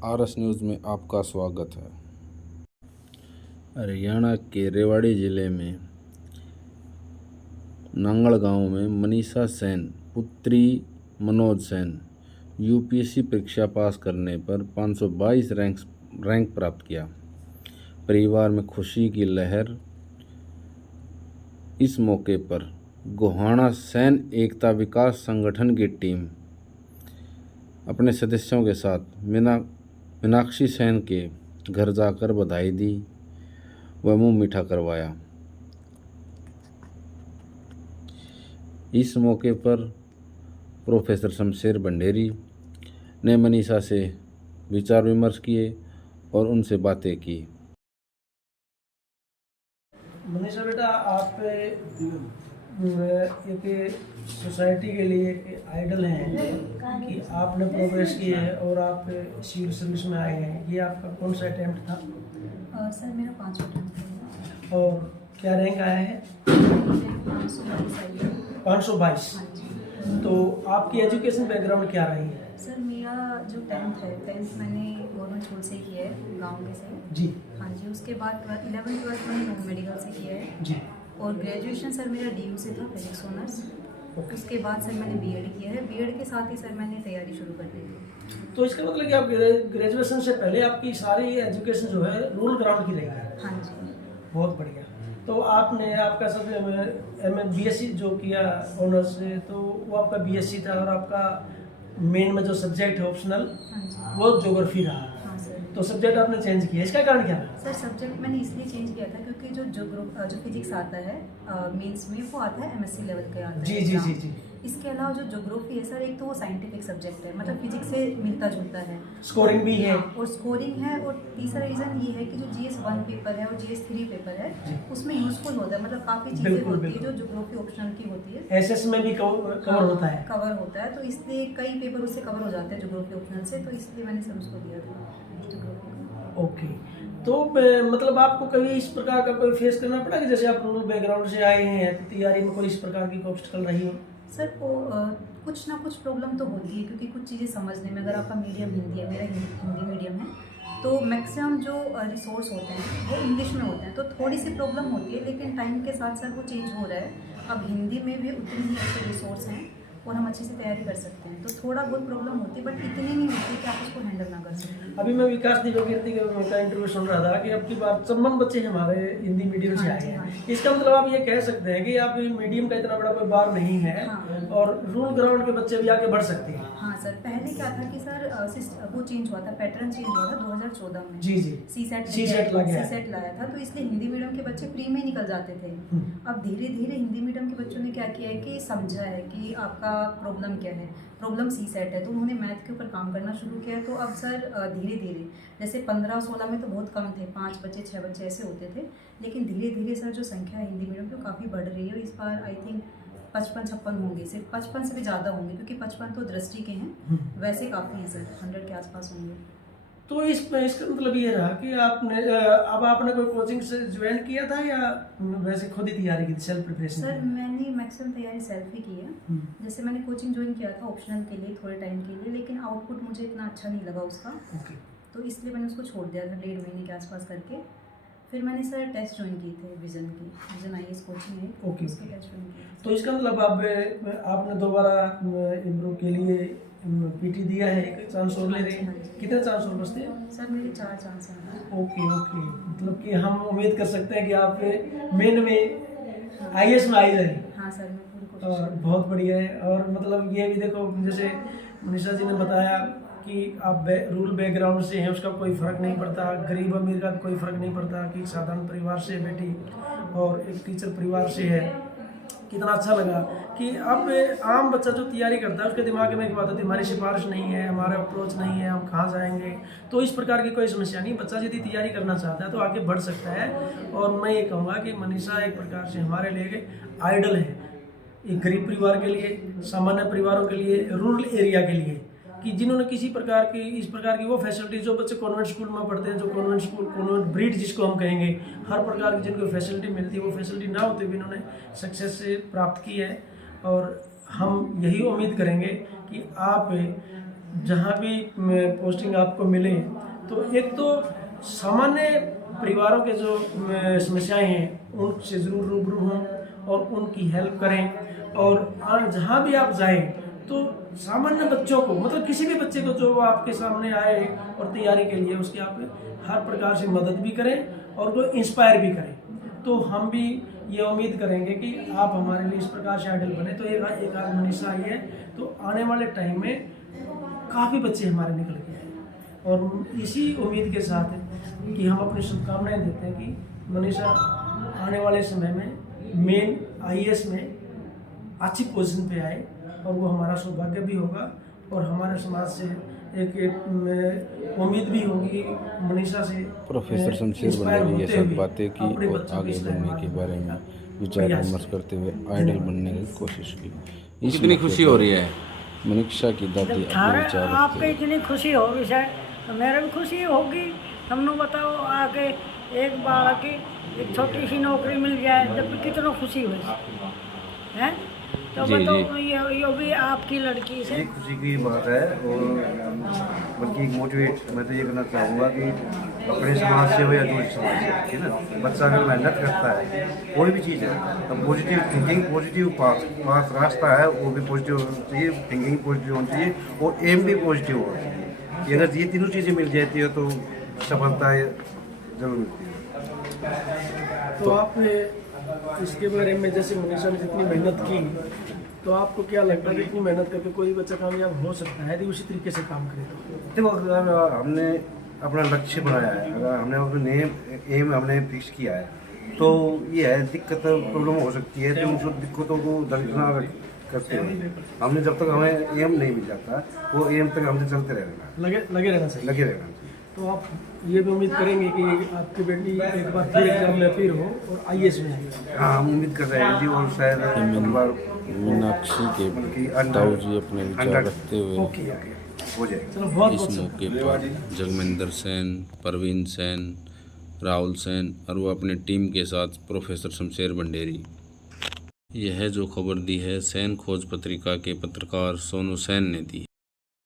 RS news में आपका स्वागत है। हरियाणा के रेवाड़ी जिले में नांगड़ गांव में मनीषा सेन पुत्री मनोज सेन यूपीएससी परीक्षा पास करने पर 522 रैंक प्राप्त किया। परिवार में खुशी की लहर। इस मौके पर गोहाना सैन एकता विकास संगठन की टीम अपने सदस्यों के साथ मीनाक्षी सेन के घर जाकर बधाई दी व मुंह मीठा करवाया। इस मौके पर प्रोफेसर शमशेर भंडेरी ने मनीषा से विचार विमर्श किए और उनसे बातें की। मनीषा बेटा, आप एक सोसाइटी के लिए एक आइडल हैं कि आपने प्रोग्रेस की है और आप सिविल सर्विस में आए हैं। ये आपका कौन सा अटेम्प्ट था? सर मेरा 5 अटेम्प्ट था। और क्या रैंक आया है? 522। तो आपकी एजुकेशन बैकग्राउंड क्या रही है? सर मेरा जो 10th मैंने गवर्नमेंट स्कूल से किया है, गांव के से जी। हाँ जी। उसके बाद 11th-12th मैंने नॉन मेडिकल से किया है जी। और ग्रेजुएशन सर मेरा DU से था, फिजिक्स ऑनर्स। उसके बाद सर मैंने बीएड किया है। बीएड के साथ ही सर मैंने तैयारी शुरू कर दी थी। तो इसका मतलब कि आप ग्रेजुएशन से पहले आपकी सारी एजुकेशन जो है रूरल ग्राउंड की रही है? हाँ जी। बहुत बढ़िया। तो आपने आपका सब BSc जो किया ऑनर्स से, तो वो आपका BSc था और आपका मेन में जो सब्जेक्ट है ऑप्शनल हाँ जी। वो ज्योग्राफी रहा। हाँ सर। तो सब्जेक्ट आपने चेंज किया, इसका कारण क्या था? सर सब्जेक्ट मैंने इसलिए चेंज किया था क्योंकि जो फिजिक्स आता है मेंस में वो आता है MSc लेवल का आता है। जी जी जी जी। इसके अलावा जो ज्योग्राफी है सर, एक तो वो साइंटिफिक सब्जेक्ट है, मतलब फिजिक्स से मिलता जुलता है। स्कोरिंग भी है। और स्कोरिंग है। और तीसरा रीज़न ये है कि जो GS1 पेपर है और GS3 पेपर है उसमें यूजफुल होता है, मतलब काफ़ी चीज़ें होती है जो ज्योग्राफी ऑप्शनल की होती है। SS में भी कवर होता है। कवर होता है, तो इसलिए कई पेपर उससे कवर हो जाते हैं ज्योग्राफी ऑप्शनल से, तो इसलिए मैंने सर उसको दिया था ज्योग्राफी। ओके। तो मतलब आपको कभी इस प्रकार का कोई फेस करना पड़ा कि जैसे आप रूरल बैकग्राउंड से आए हैं तो तैयारी में कोई इस प्रकार की ऑब्स्टिकल रही हो? सर को कुछ ना कुछ प्रॉब्लम तो होती है, क्योंकि कुछ चीज़ें समझने में, अगर आपका मीडियम हिंदी है, मेरा हिंदी मीडियम है, तो मैक्सिमम जो रिसोर्स होते हैं वो इंग्लिश में होते हैं, तो थोड़ी सी प्रॉब्लम होती है। लेकिन टाइम के साथ सर वो चेंज हो रहा है। अब हिंदी में भी उतने ही अच्छे रिसोर्स हैं और हम अच्छे से तैयारी कर सकते हैं। तो थोड़ा बहुत प्रॉब्लम होती है, बट इतनी नहीं होती कि आप उसको हैंडल ना कर सकें। अभी मैं विकास दिव्यकीर्ति का इंटरव्यू सुन रहा था कि अब की बार 54 बच्चे हमारे हिंदी मीडियम से आए हैं। इसका मतलब आप ये कह सकते हैं कि आप मीडियम का इतना बड़ा कोई बार नहीं है। हाँ। और रूरल ग्राउंड के बच्चे भी आगे बढ़ सकते हैं। हाँ सर, पहले क्या था कि सर वो चेंज हुआ था, पैटर्न चेंज हुआ था 2014 में। जी जी। सीसेट लाया था, तो इसलिए हिंदी मीडियम के बच्चे प्री में निकल जाते थे। अब धीरे धीरे हिंदी मीडियम के बच्चों ने क्या किया है कि समझा है कि आपका प्रॉब्लम क्या है। प्रॉब्लम सीसेट है, तो उन्होंने मैथ के ऊपर काम करना शुरू किया है। तो अब सर धीरे धीरे, जैसे 15-16 में तो बहुत कम थे, 5 बच्चे 6 बच्चे ऐसे होते थे, लेकिन धीरे धीरे सर जो संख्या है हिंदी मीडियम की काफ़ी बढ़ रही है। और इस बार आई थिंक 55-56 होंगे, सिर्फ 55 से भी ज़्यादा होंगे, क्योंकि 55 तो दृष्टि के हैं, वैसे काफ़ी हैं सर, 100 के आसपास होंगे। तो इसका मतलब ये रहा कि आपने कोई कोचिंग से ज्वाइन किया था या वैसे खुद ही तैयारी की थी, सेल्फ प्रिपरेशन? सर मैंने मैक्सिमम तैयारी सेल्फ ही की है। जैसे मैंने कोचिंग ज्वाइन किया था ऑप्शनल के लिए, थोड़े टाइम के लिए, लेकिन आउटपुट मुझे इतना अच्छा नहीं लगा उसका। तो इसलिए मैंने उसको छोड़ दिया था 1.5 महीने के आसपास करके। फिर मैंने सर टेस्ट ज्वाइन किए थे विजन IAS कोचिंग है, उसके टेस्ट ज्वाइन किए। तो इसका मतलब आपने दोबारा इम्प्रूव के लिए PT दिया है, एक चांस और ले रहे हैं? कितने चांस और बचते हैं? सर मेरे 4 चांस हैं। ओके। मतलब कि हम उम्मीद कर सकते हैं कि आप मेन में IAS में आई जाए। हाँ सर, मैं पूरी कोशिश। और बहुत बढ़िया है। और मतलब ये भी देखो, जैसे मनीषा जी ने बताया कि आप रूरल बैकग्राउंड से हैं, उसका कोई फ़र्क नहीं पड़ता, गरीब अमीर का कोई फ़र्क नहीं पड़ता, कि साधारण परिवार से बेटी और एक टीचर परिवार से है। कितना अच्छा लगा कि अब आम बच्चा जो तैयारी करता है उसके दिमाग में एक बात होती है, हमारी सिफारिश नहीं है, हमारा अप्रोच नहीं है, हम कहाँ जाएंगे। तो इस प्रकार की कोई समस्या नहीं, बच्चा यदि तैयारी करना चाहता है तो आगे बढ़ सकता है। और मैं ये कहूँगा कि मनीषा एक प्रकार से हमारे लिए आइडल है, एक गरीब परिवार के लिए, सामान्य परिवारों के लिए, रूरल एरिया के लिए, कि जिन्होंने किसी प्रकार की इस प्रकार की वो फैसिलिटी, जो बच्चे कॉन्वेंट स्कूल में पढ़ते हैं, जो कॉन्वेंट ब्रीड जिसको हम कहेंगे, हर प्रकार की जिनको फैसिलिटी मिलती है, वो फैसिलिटी ना होते हुए इन्होंने सक्सेस से प्राप्त की है। और हम यही उम्मीद करेंगे कि आप जहाँ भी पोस्टिंग आपको मिले तो एक तो सामान्य परिवारों के जो समस्याएं हैं उनसे ज़रूर रूबरू हों और उनकी हेल्प करें। और जहाँ भी आप जाएं तो सामान्य बच्चों को, मतलब किसी भी बच्चे को जो आपके सामने आए और तैयारी के लिए, उसकी आप हर प्रकार से मदद भी करें और वो इंस्पायर भी करें। तो हम भी ये उम्मीद करेंगे कि आप हमारे लिए इस प्रकार से आइडल बने। तो एक आज मनीषा आई है तो आने वाले टाइम में काफ़ी बच्चे हमारे निकल के आए और इसी उम्मीद के साथ कि हम अपनी शुभकामनाएं देते हैं कि मनीषा आने वाले समय में मेन IAS में अच्छी पोजीशन पे आए और वो हमारा सौभाग्य भी होगा और हमारे समाज से एक उम्मीद भी होगी मनीषा से। प्रोफेसर शमशेर बंडेरी ये सब बातें की और आगे बढ़ने के बारे में विचार विमर्श करते हुए आइडल बनने की कोशिश की। कितनी खुशी हो रही है मनीषा की दादी अपने विचार रखते आपके हुए। इतनी खुशी होगी सर तो मेरे भी खुशी होगी। तुमने बताओ आके एक बालक की एक छोटी सी नौकरी मिल जाए जब कितना खुशी हुई है। तो जी, बताओ ये भी आपकी लड़की से ये खुशी की बात है और बल्कि एक मोटिवेट मैं तो ये करना चाहूँगा कि अपने समाज से हो या दूसरे समाज से, ठीक है ना, बच्चा अगर मेहनत करता है कोई भी चीज़ है तो पॉजिटिव थिंकिंग, पॉजिटिव पास रास्ता है वो भी पॉजिटिव होना चाहिए, थिंकिंग पॉजिटिव होनी चाहिए और एम भी पॉजिटिव होना चाहिए। कि अगर ये तीनों चीज़ें मिल जाती है तो सफलता जरूर मिलती है। तो आप इसके बारे में, जैसे मनीषा ने जितनी मेहनत की, तो आपको क्या लगता है कि इतनी मेहनत करके कोई बच्चा कामयाब हो सकता है यदि उसी तरीके से काम करे तो? देखो अगर हमने अपना लक्ष्य बनाया है, अगर हमने अपने एम हमने फिक्स किया है तो ये है दिक्कत प्रॉब्लम हो सकती है तो उन दिक्कतों को दरकिनार करते हुए हमने जब तक हमें एम नहीं मिल जाता वो एम तक हमने चलते रहना, लगे रहना चाहिए। लगे रहना चाहिए। तो आप ये भी उम्मीद करेंगे कि आपकी बेटी एक बार फिर एग्जाम में अपीयर हो और IAS में आए? हाँ, हम उम्मीद कर रहे हैं जी और शायद अगली बार मीनाक्षी के ताऊ जी अपने विचार रखते हुए ओके हो जाए। चलो, बहुत इस बहुत मौके पर जगमिंदर सेन, परवीन सेन, राहुल सेन और वो अपने टीम के साथ प्रोफेसर शमशेर बंडेरी। यह जो खबर दी है सैन खोज पत्रिका के पत्रकार सोनू सेन ने दी।